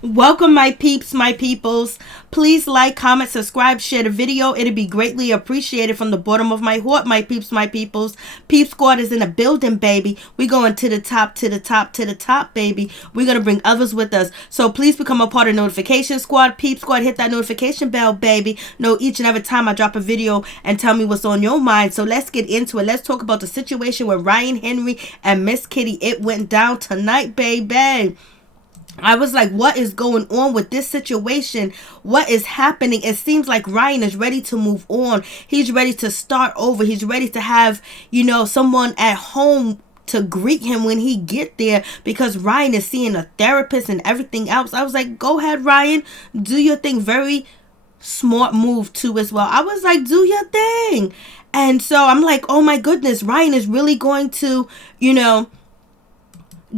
Welcome, my peeps, my peoples. Please like, comment, subscribe, share the video. It'd be greatly appreciated from the bottom of my heart, my peeps, my peoples. Peep Squad is in the building, baby. We going to the top, to the top, to the top, baby. We're going to bring others with us. So please become a part of Notification Squad. Peep Squad, hit that notification bell, baby. Know each and every time I drop a video and tell me what's on your mind. So let's get into it. Let's talk about the situation with Ryan Henry and Miss Kitty. It went down tonight, baby. I was like, what is going on with this situation? What is happening? It seems like Ryan is ready to move on. He's ready to start over. He's ready to have, someone at home to greet him when he get there, because Ryan is seeing a therapist and everything else. I was like, go ahead, Ryan. Do your thing. Very smart move too as well. I was like, do your thing. And so I'm like, oh my goodness, Ryan is really going to,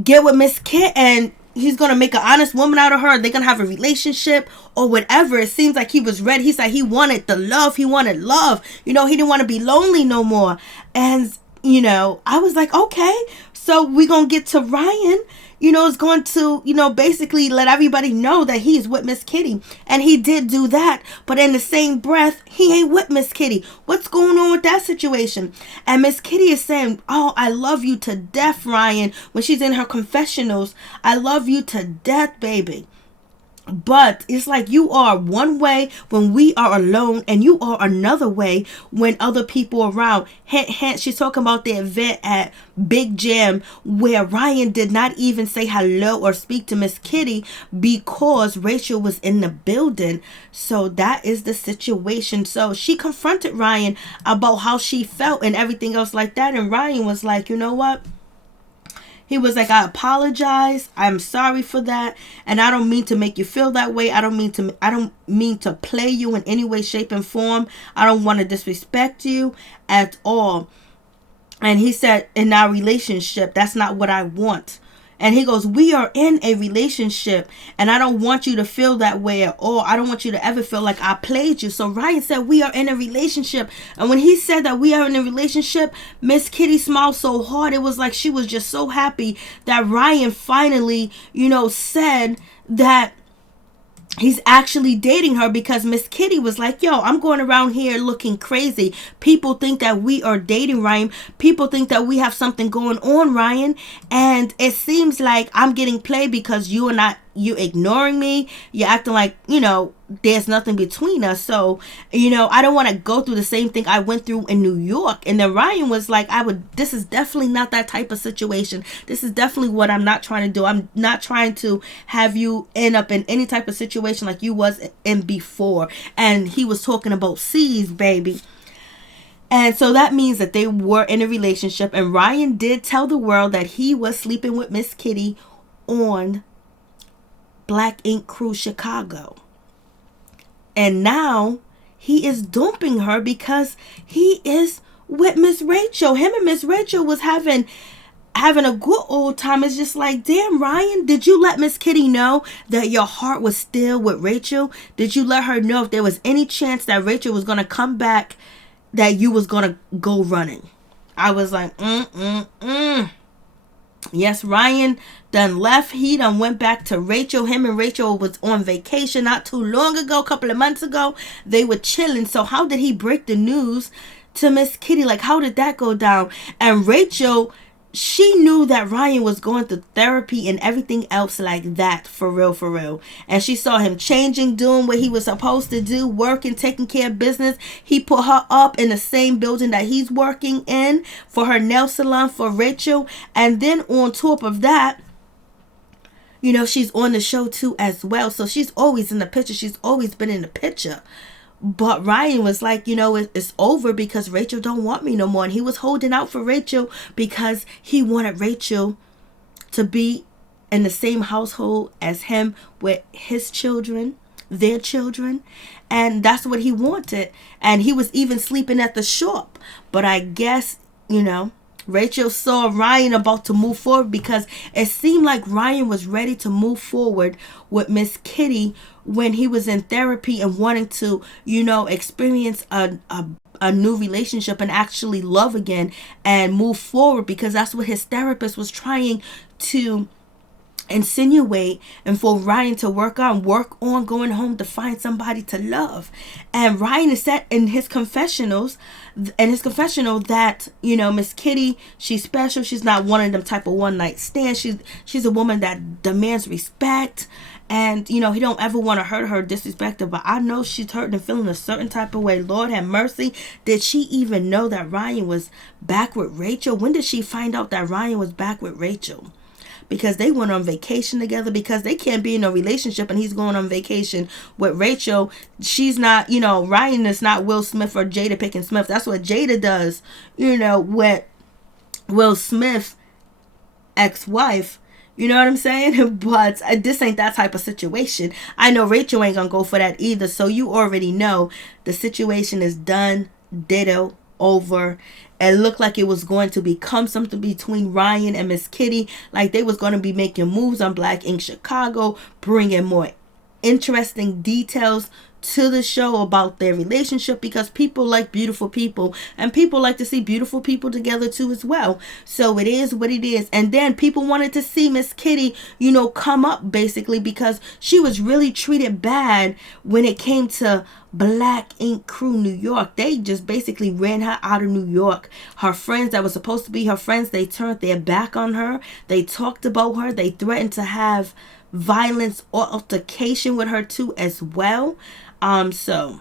get with Miss Kit, and he's going to make an honest woman out of her. They're going to have a relationship or whatever. It seems like he was ready. He said he wanted the love. He wanted love. He didn't want to be lonely no more. And, I was like, okay, so we're going to get to Ryan, is going to, basically let everybody know that he's with Miss Kitty. And he did do that. But in the same breath, he ain't with Miss Kitty. What's going on with that situation? And Miss Kitty is saying, oh, I love you to death, Ryan. When she's in her confessionals, I love you to death, baby. But it's like you are one way when we are alone, and you are another way when other people are around. Hint, hint, she's talking about the event at Big Jam where Ryan did not even say hello or speak to Miss Kitty because Rachel was in the building. So that is the situation. So she confronted Ryan about how she felt and everything else like that. And Ryan was like, you know what? He was like, I apologize. I'm sorry for that. And I don't mean to make you feel that way. I don't mean to play you in any way, shape, and form. I don't want to disrespect you at all. And he said, in our relationship, that's not what I want. And he goes, we are in a relationship, and I don't want you to feel that way at all. I don't want you to ever feel like I played you. So Ryan said, we are in a relationship. And when he said that we are in a relationship, Miss Kitty smiled so hard. It was like she was just so happy that Ryan finally, said that he's actually dating her, because Miss Kitty was like, yo, I'm going around here looking crazy. People think that we are dating, Ryan. People think that we have something going on, Ryan. And it seems like I'm getting played because you ignoring me. You're acting like, there's nothing between us. So, I don't want to go through the same thing I went through in New York. And then Ryan was like, this is definitely not that type of situation. This is definitely what I'm not trying to do. I'm not trying to have you end up in any type of situation like you was in before. And he was talking about C's, baby. And so that means that they were in a relationship. And Ryan did tell the world that he was sleeping with Miss Kitty on Black Ink Cruise Chicago. And now he is dumping her because he is with Miss Rachel. Him and Miss Rachel was having a good old time. It's just like, damn, Ryan, did you let Miss Kitty know that your heart was still with Rachel? Did you let her know if there was any chance that Rachel was going to come back, that you was going to go running? I was like, Yes, Ryan done left. He done went back to Rachel. Him and Rachel was on vacation not too long ago, a couple of months ago. They were chilling. So how did he break the news to Miss Kitty? Like, how did that go down? And Rachel, she knew that Ryan was going through therapy and everything else like that, for real, for real. And she saw him changing, doing what he was supposed to do, working, taking care of business. He put her up in the same building that he's working in for her nail salon for Rachel. And then on top of that, she's on the show too as well. So she's always in the picture. She's always been in the picture. But Ryan was like, it's over because Rachel don't want me no more. And he was holding out for Rachel because he wanted Rachel to be in the same household as him with his children, their children. And that's what he wanted. And he was even sleeping at the shop. But I guess, Rachel saw Ryan about to move forward, because it seemed like Ryan was ready to move forward with Miss Kitty when he was in therapy and wanting to, experience a new relationship and actually love again and move forward, because that's what his therapist was trying to insinuate and for Ryan to work on going home to find somebody to love. And Ryan is said in his confessional that, Miss Kitty, she's special. She's not one of them type of one night stands. She's a woman that demands respect. And, he don't ever want to hurt her, disrespect her. But I know she's hurt and feeling a certain type of way. Lord have mercy. Did she even know that Ryan was back with Rachel? When did she find out that Ryan was back with Rachel? Because they went on vacation together, because they can't be in a relationship and he's going on vacation with Rachel. She's not, Ryan is not Will Smith or Jada Pinkett Smith. That's what Jada does, with Will Smith's ex-wife. You know what I'm saying? But this ain't that type of situation. I know Rachel ain't gonna go for that either. So you already know the situation is done, ditto, over. It looked like it was going to become something between Ryan and Miss Kitty. Like they was going to be making moves on Black Ink Chicago, bringing more interesting details to the show about their relationship, because people like beautiful people and people like to see beautiful people together too as well. So it is what it is. And then people wanted to see Miss Kitty, come up basically, because she was really treated bad when it came to Black Ink Crew New York. They just basically ran her out of New York. Her friends that were supposed to be her friends, they turned their back on her. They talked about her. They threatened to have violence or altercation with her too as well. So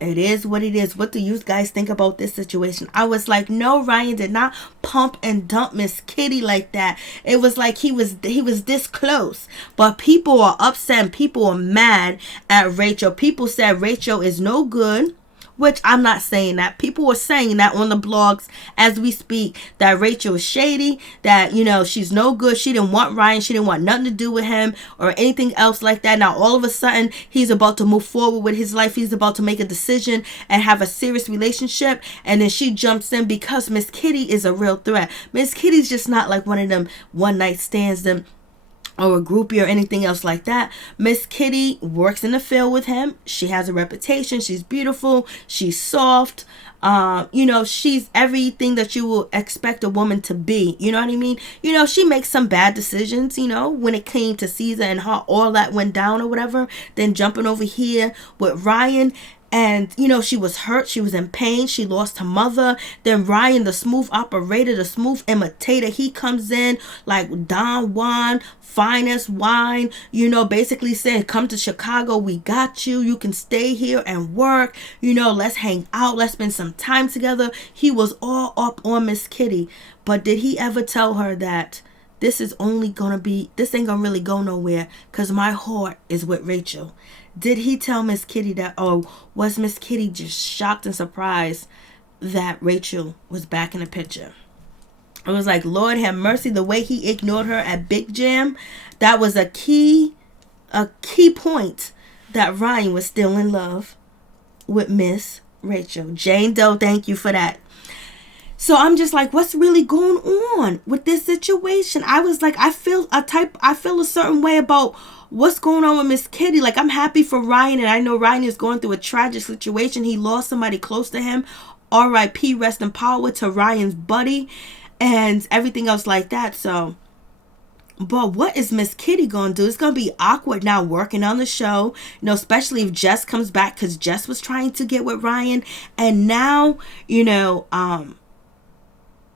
it is what it is. What do you guys think about this situation? I was like, no, Ryan did not pump and dump Miss Kitty like that. It was like he was this close. But people are upset and people are mad at Rachel. People said Rachel is no good. Which I'm not saying that. People were saying that on the blogs as we speak, that Rachel is shady, that, she's no good. She didn't want Ryan. She didn't want nothing to do with him or anything else like that. Now, all of a sudden, he's about to move forward with his life. He's about to make a decision and have a serious relationship. And then she jumps in because Miss Kitty is a real threat. Miss Kitty's just not like one of them one night stands, them or a groupie or anything else like that. Miss Kitty works in the field with him. She has a reputation. She's beautiful. She's soft. She's everything that you will expect a woman to be. You know what I mean? She makes some bad decisions, when it came to Caesar and how all that went down or whatever. Then jumping over here with Ryan. And, she was hurt. She was in pain. She lost her mother. Then Ryan, the smooth operator, the smooth imitator, he comes in like Don Juan, finest wine, basically saying, come to Chicago. We got you. You can stay here and work. Let's hang out. Let's spend some time together. He was all up on Miss Kitty. But did he ever tell her that this ain't gonna really go nowhere because my heart is with Rachel? Did he tell Miss Kitty that, or was Miss Kitty just shocked and surprised that Rachel was back in the picture? It was like, Lord have mercy, the way he ignored her at Big Jam, that was a key point that Ryan was still in love with Miss Rachel. Jane Doe, thank you for that. So I'm just like, what's really going on with this situation? I was like, I feel a certain way about what's going on with Miss Kitty. Like, I'm happy for Ryan, and I know Ryan is going through a tragic situation. He lost somebody close to him. R.I.P. Rest in power to Ryan's buddy and everything else like that. So, but what is Miss Kitty going to do? It's going to be awkward now working on the show, especially if Jess comes back, because Jess was trying to get with Ryan. And now,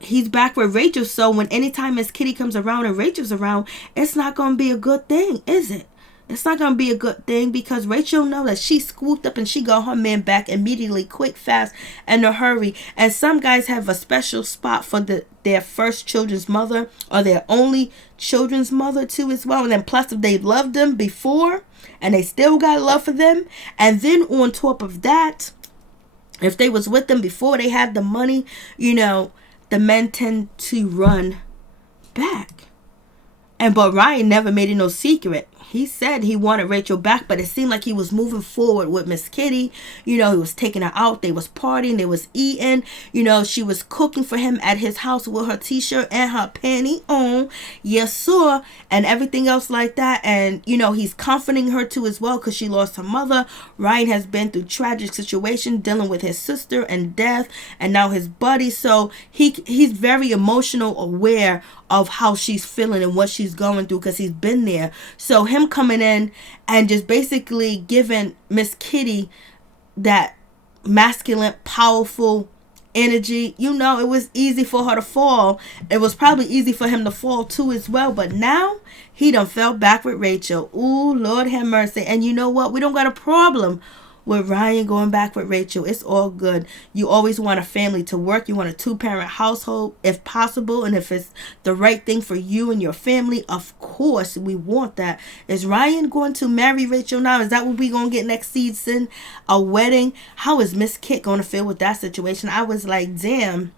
he's back with Rachel. So when anytime Miss Kitty comes around and Rachel's around, it's not going to be a good thing, is it? It's not going to be a good thing, because Rachel knows that she swooped up and she got her man back immediately, quick, fast, and a hurry. And some guys have a special spot for their first children's mother or their only children's mother too as well. And then plus, if they loved them before and they still got love for them, and then on top of that, if they was with them before they had the money, the men tend to run back. But Ryan never made it no secret. he said he wanted Rachel back, but it seemed like he was moving forward with Miss Kitty. You know, he was taking her out. They was partying. They was eating. You know, she was cooking for him at his house with her t-shirt and her panty on. Yes, sir. And everything else like that. And, you know, he's comforting her too as well because she lost her mother. Ryan has been through tragic situation dealing with his sister and death and now his buddy. So he's very emotional aware of how she's feeling and what she's going through because he's been there. So him coming in and just basically giving Miss Kitty that masculine, powerful energy, you know, it was easy for her to fall. It was probably easy for him to fall too as well. But now he done fell back with Rachel. Ooh, Lord have mercy. And you know what? We don't got a problem with Ryan going back with Rachel. It's all good. You always want a family to work. You want a 2-parent household if possible. And if it's the right thing for you and your family, of course we want that. Is Ryan going to marry Rachel now? Is that what we going to get next season? A wedding? How is Miss Kit going to feel with that situation? I was like, damn.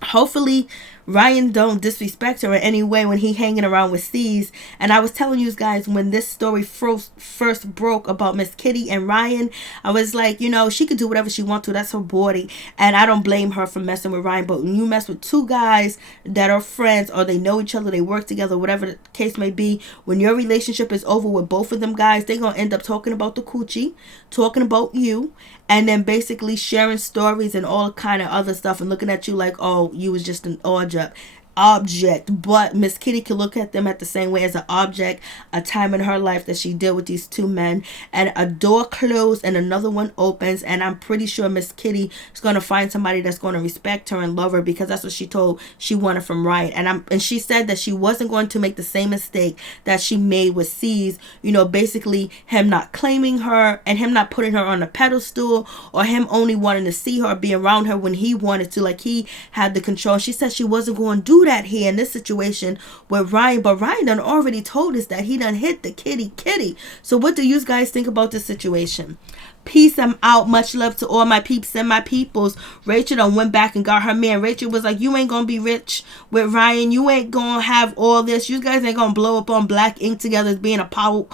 Hopefully Ryan don't disrespect her in any way when he hanging around with C's. And I was telling you guys when this story first broke about Miss Kitty and Ryan, I was like, you know, she could do whatever she wants to. That's her body. And I don't blame her for messing with Ryan. But when you mess with two guys that are friends or they know each other, they work together, whatever the case may be, when your relationship is over with both of them guys, they're going to end up talking about the coochie, talking about you, and then basically sharing stories and all kind of other stuff and looking at you like, oh, you was just an object. But Miss Kitty can look at them at the same way as an object. A time in her life that she dealt with these two men, and a door closed and another one opens, and I'm pretty sure Miss Kitty is going to find somebody that's going to respect her and love her, because that's what she told she wanted from Ryan. And she said that she wasn't going to make the same mistake that she made with C's, you know, basically him not claiming her and him not putting her on a pedestal, or him only wanting to see her, be around her when he wanted to, like he had the control. She said she wasn't going to do that here in this situation with Ryan, but Ryan done already told us that he done hit the kitty. So what do you guys think about this situation? Peace, I'm out. Much love to all my peeps and my peoples. Rachel done went back and got her man. Rachel was like, you ain't gonna be rich with Ryan. You ain't gonna have all this. You guys ain't gonna blow up on Black Ink together as being a power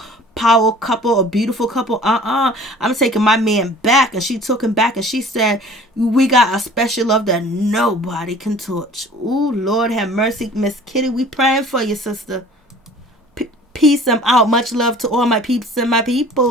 couple, a beautiful couple. I'm taking my man back. And she took him back and she said, we got a special love that nobody can touch. Ooh, Lord have mercy. Miss Kitty, we praying for you, sister. Peace, I'm out. Much love to all my peeps and my people.